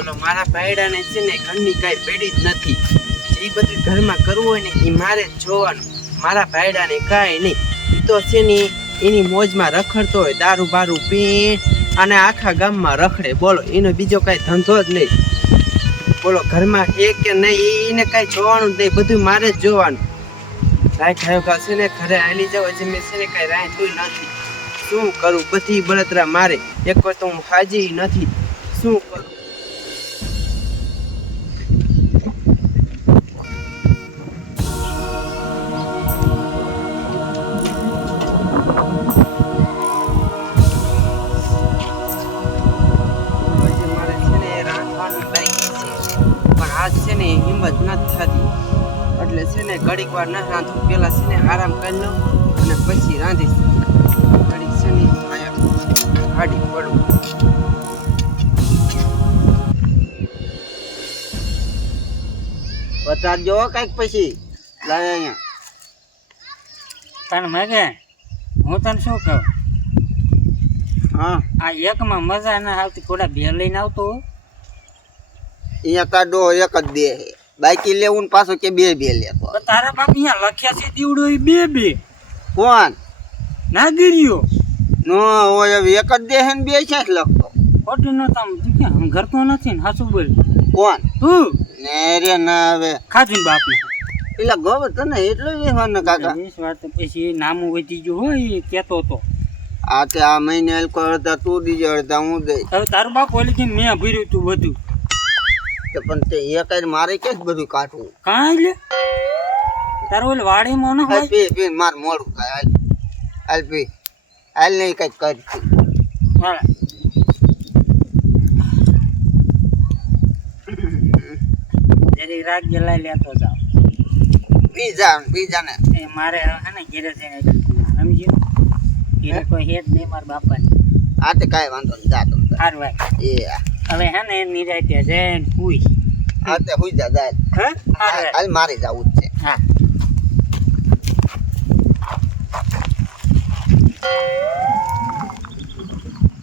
બોલો મારા ભાઈડાને છે ને ઘરની કાંઈ પેડી જ નથી. એ બધું ઘરમાં કરવું હોય ને એ મારે જ જોવાનું. મારા ભાઈડાને કાંઈ નહીં. એ તો છે ને એની મોજમાં રખડતો હોય, દારૂ બારૂ પીને અને આખા ગામમાં રખડે. બોલો એનો બીજો કાંઈ ધંધો જ નહીં. બોલો ઘરમાં છે કે નહીં એને કાંઈ જોવાનું જ નહીં, બધું મારે જ જોવાનું. રાઈટ થયો છે ને ઘરે હાલી જાવ હજી મેં છે ને કાંઈ રાઈટ જોઈ નથી. શું કરું? બધી બળતરા મારે. એક વાર તો હું હાજી નથી. શું કરું? મારે છે ને રાંધવાનું લાગી છે પણ આજ છે ને હિંમત નથી થતી. એટલે છે ને ઘડીક વાર ના રાંધું, પેલા છે ને આરામ કરી લઉં અને પછી રાંધીશ. ઘડીક છે ને હાડી પડું. બતાડજો કઈક પછી લાવે અહીંયા. તને મેગે હું તને શું કહું, હા આ એકમાં મજા ના આવતી, થોડા બે લઈને આવતો. અહીંયા કાઢો એક જ દે, બાકી લેવું ને પાછો કે બે બે લેતો. પણ તારા બાપ અહીંયા લખ્યા છે દીવડો એ બે બે કોણ નાગરીઓ નો હોય હવે એક જ દે હે ને બે છે જ લખતો. ખોટી ન તમ હમ ઘરતો નથી ને હાસુ બોલ કોણ તું ને રે ના હવે ખાધું બાપને પેલા ગોબર તને એટલો વેહવાનો કાકા. 20 વાર તો પછી નામું વધી ગયું હોય એ કહેતો હતો. આ તે આ મહિને એલકોલ હતા તું દીજે અડધા હું દઈ. હવે તારું બાપ ઓલી થી મેં ભર્યું તું બધું. તો પણ તે એ કઈ મારે કે બધું કાઢવું. કાંઈ લે તારું ઓલી વાડીમાં ન હોય. પી પી માર મોડું થાય. હાલ હાલ પી હાલ નહીં કઈ કરતી. હાલે. જરી રાગ જલાઈ લેતો જાવ. પી જા ને એ મારે હે ને ઘેરે જઈને સમજ્યો, ઘેરે કોઈ હેત નહીં મારા બાપાને. આ તે કાંઈ વાંધો નહીં જા તું. હારું ભાઈ એ હવે હે ને નિરાતે જઈને હુઈ. આ તે હુઈ જા જાય. હા હારું હાલ મારે જવું જ છે. હા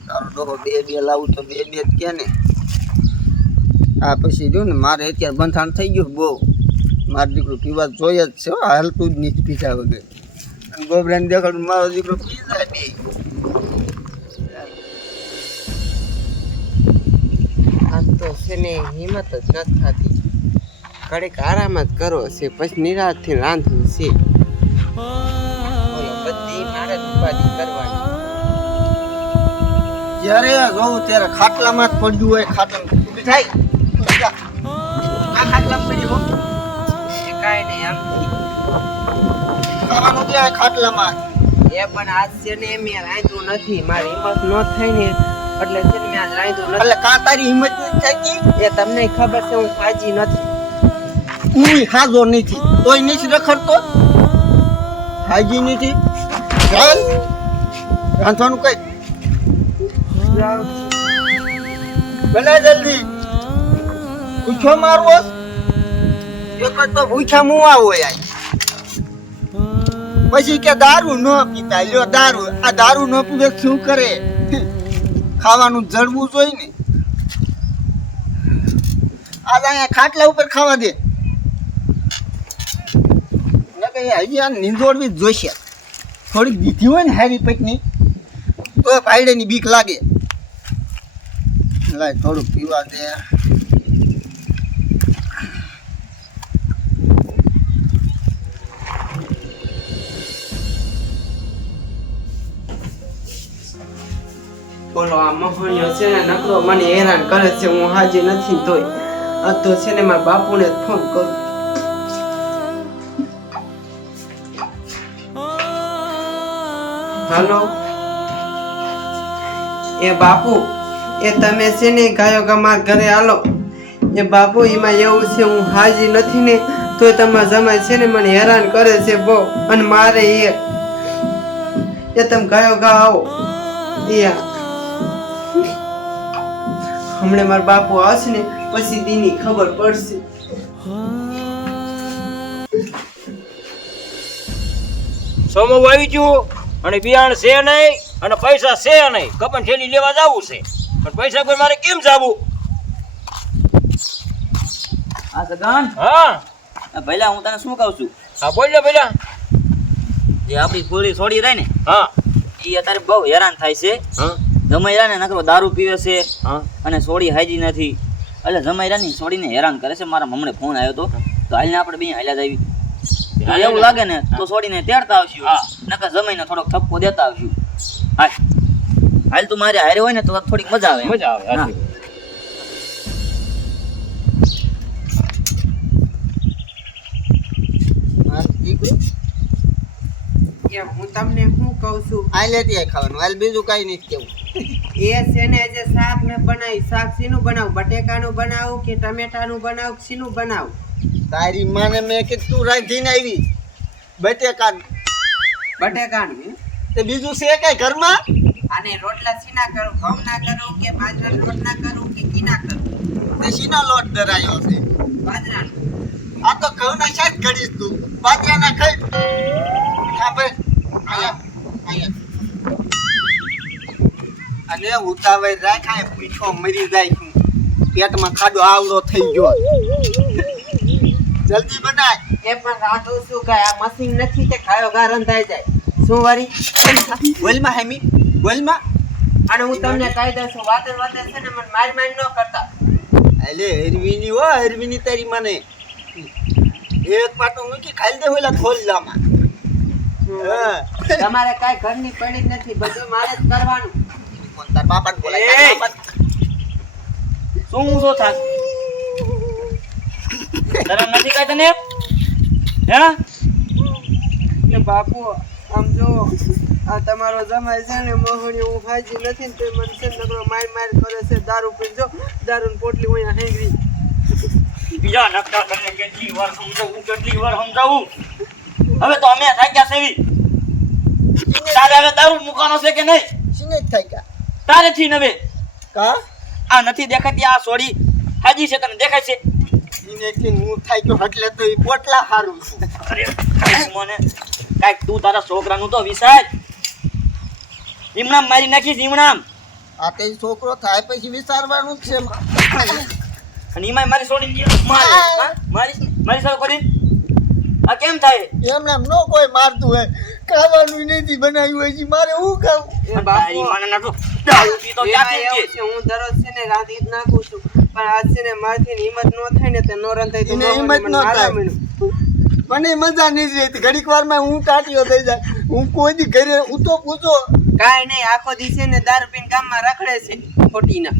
તારો ડોહો બે બે લાવું તો બે બે જ કે ને. આ પછી જો ને મારે અત્યારે બંધાણ થઈ ગયું બહુ. મારો દીકરો પીવા જોઈએ જ છે, હાલતું જ નહીં પીધા વગર. ગોબરાને દેખાડું મારો દીકરો પી જાય બે. આજ તો છે ને હિંમત જ નથી થતી. ઘડીક આરામ જ કરો છે પછી નિરાશથી રાંધવું છે. બોલો બધી મારે જ ઉપાધિ કરવાની. જ્યારે જોઉં ત્યારે ખાટલામાં જ પડ્યું હોય. ખાટલામાં ઊભી થાય. આ ખાટલામાં પડ્યું હો. એ કાંઈ નહીં આમ ખાવાનું ક્યાં ખાટલામાં? એ પણ આજ છે ને મેં રાંધ્યું નથી. મારી હિંમત ન થઈ ને એટલે છે ને મેં આજ રાંધ્યું નથી. એટલે કાં તારી હિંમત નથી થાતી? એ તમને ખબર છે હું હાજી નથી. હું હાજો નથી તોય નથી રખડતો. હાજી નથી. ચાલ રાંધવાનું કઈ ભલે જલ્દી. પૂછો મારવો એક જ તો પૂછા મુવા હોય. પછી કે દારૂ ન પીતા. લ્યો દારૂ. આ દારૂ ન પીવે શું કરે? ખાવાનું જડવું જોઈએ ને. આજ અહીંયા ખાટલા ઉપર ખાવા દે. હજી આ નીંદોડવી જ જોઈશે. થોડીક દીધી હોય ને હારી પટની તો ભાઈડેની બીક લાગે. લાય થોડુંક પીવા દે. બોલો આ મોહનીયો છે ને નકરો મને હેરાન કરે છે. હું હાજી નથી તોય આ તો છે ને મારા બાપુને જ ફોન કરું. હાલો એ બાપુ, એ તમે છે ને ગાયો મારા ઘરે હાલો. એ બાપુ એમાં એવું છે હું હાજી નથી ને તો તમારા જમાઈ છે ને મને હેરાન કરે છે બહુ. અને મારે એ તમે ગાયો આવો. હમણાં મારા બાપુ આવશે ને પછી દીની ખબર પડશે. સોમો આવી ગયું અને બિયાણ છે નહીં અને પૈસા છે નહીં. કપન થેલી લેવા જવું છે પણ પૈસા કોઈ મારે કેમ જવું? આ સગન હા ભઈલા હું તને શું કહું છું હા બોલ ને પેલા જે આપણી પૂરી છોડી રહી ને હા એ અત્યારે બહુ હેરાન થાય છે હા જમાઈરા ને નકરો દારૂ પીવે છે હા અને સોડી હાજી નથી એટલે જમાઈરા ની સોડીને હેરાન કરે છે મારા હમણે ફોન આવ્યો તો હાલને આપણે બે હાલ્યા જાવી એવું લાગે ને તો સોડીને તેડતા આવશું હા. નકર જમાઈને થોડોક થપ્પો દેતા આવશું હાલ હાલ તું મારે હારે હોય ને તો થોડીક મજા આવે મજા આવે હા. હાચી. મારું દીકરું એમ હું તમને શું કહું છું આ લેતી આય ખાવાનું હાલ બીજું કઈ નથી કેવું એ છે ને જે શાક મેં બનાવી શાક શીનું બનાવું બટેકાનું બનાવું કે ટમેટાનું બનાવું કે શીનું બનાવું તારી માને મેં કીધું તું રાંધીને આવી બટેકાનું બટેકાનું હે? તે બીજું છે કઈ ઘરમાં અને રોટલા શીના કરું ઘઉંના કરું કે બાજરાના રોટલા કરું કે ઘીના કરું તે શીનો લોટ ધરાયો છે બાજરાનો આ તો ઘઉંના શાક ઘડીશ તું બાજરાના ખાઈ હા ભાઈ અહીંયા અને ઉતાવળ રાખાય પીઠો મરી જાય છું પેટમાં ખાડો આવડો થઈ ગયો જલ્દી બનાય એ પણ રાંધું છું કે આ મશીન નથી તે ખાયો ઘા રંધાઈ જાય શું વરી બોલમાં હેમી બોલમાં અને હું તમને કહી દઉં છું વાતે વાતે છે ને મને માર માર ન કરતા અલે હરવીની હો હરવીની તારી મને એક પાટો મૂકી ખાઈ દે ઓલા ખોલલામાં હા તમારે કાંઈ ઘરની પડી જ નથી બધું મારે જ કરવાનું કોણ તાર બાપાને બોલાય એ! તાર બાપા શું ઊંધો થાક શરમ નથી કાંઈ તને હે કે બાપુ આમ જો આ તમારો જમાઈ છે ને મોહણી હું હાજી નથી ને તો મને છે ને નકરો માર માર કરે છે દારૂ પીને જો દારૂની પોટલી હું અહીંયા હેંગરી બીજા નકટા તને કેટલી વાર સમજાવું હવે તો અમે થાક્યા સેવી તારે હવે દારૂ મૂકવાનો છે કે નહીં શીને જ થાય કા તારે થી નવે કા આ નથી દેખાતી આ સોડી હાજી છે તને દેખાય છે ઈને થી હું થાય ગયો એટલે તો ઈ પોટલા હારું છું અરે મને કાંઈક તું તારા છોકરાનું તો વિસાર ઈમણામ મારી નાખીશ ઈમણામ આ તે છોકરો થાય પછી વિચારવાનું જ છે અને ઈમાય મારી સોડી મારી સાવ કરી આ કેમ થાય એમને એમ નો કોઈ મારતું હે ખાવાનું નથી બનાવ્યું હોય છે મારે હું ખાવું એ બાપુ તારી માને નાખો દારૂ પીતો એમાં ક્યાંથી એવું છે છે હું દરરોજ છે ને રાંધી જ નાખું છું પણ આજ છે ને મારથી ને હિંમત ન થાય ને તે નો રંધાય તો એને મોહણી હિંમત મને ન મારા થાય. માંડ્યું. મને મજા નહીં રહેતી ઘડીક વારમાં હું ટાટીઓ થઈ જાય હું કોઈ દી ઘરે ઊતો પૂછો કાંઈ નહીં આખો દી છે ને દારૂ પીને ગામમાં રખડે છે ખોટીના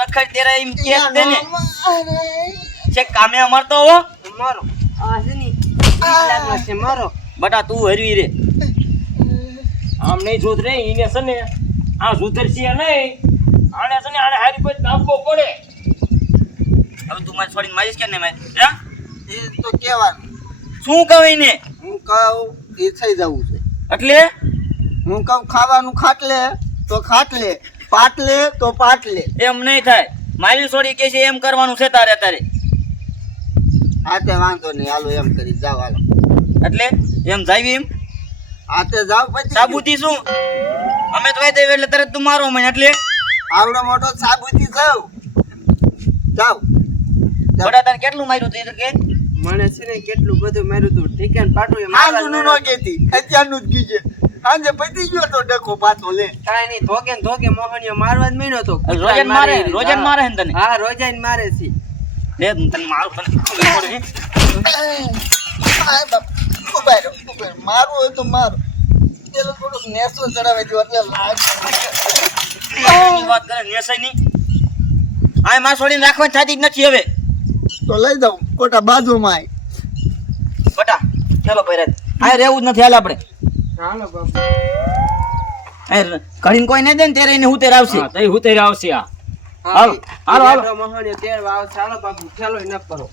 રખડ તેરા એમ કે દે ને છે કામે અમરતો હો મારો આ છે ને 20 લાખનો છે મારો બટા તું હરવી રે આમ નહીં સુધરે ઈને છે ને આ સુધરશે નહીં આને છે ને આને હારી કોઈ કાપવો પડે હવે તું મારી છોડીને મારીશ કે નહીં મારી હે એ તો કહેવાનું શું કહે ને હું કહું એ થઈ જવું છે એટલે હું કહું ખાવાનું ખાટલે તો ખાટલે પાટલે તો પાટલે એમ નહીં થાય મારી છોડી કે છે એમ કરવાનું છે તારે આ તે વાંધો નહીં હાલો એમ કરી જાવ હાલો એટલે એમ જાવી એમ આ તે જાવ પછી સાબુતી શું અમે તો કહી દઈએ એટલે તરત તું મારો મને એટલે આવડો મોટો સાબુતી જાવ જાવ બડા તને કેટલું માર્યું તું એ તો કે મને છે ને કેટલું બધું માર્યું તું ઠીકાને પાટું એ હાજુ નો કેતી અત્યારનું જ ગીજે આજે પતી ગયો તો ડકો પાછો લે કાંઈ નહીં ધોકે ને ધોકે મોહણીઓ મારવા જ માંડ્યો તો રોજન મારે ને તને હા રોજાઈને મારે છે લે હું તને મારું તને આ બાપ ઉભા રહો મારું હોય તો મારું પેલો થોડુંક નેસો ચડાવે જો એટલે લાગ ની વાત કરે નેસાઈ ની આ માં છોડીને રાખવાની થાતી જ નથી હવે તો લઈ જાઉં કોટા બાજુમાં બટા ચાલો ભૈરત આ રહેવું જ નથી હાલ આપણે હાલો બાપુ આ ઘડીને કોઈ નહીં દે ને ત્યારે એને હું તેર આવશે હા તઈ હુતેર આવશે આ હા, હાલો, હાલો, હાલો. મોહણીઓ તેડવા આવશે હાલો બાપુ ચાલો ન કરો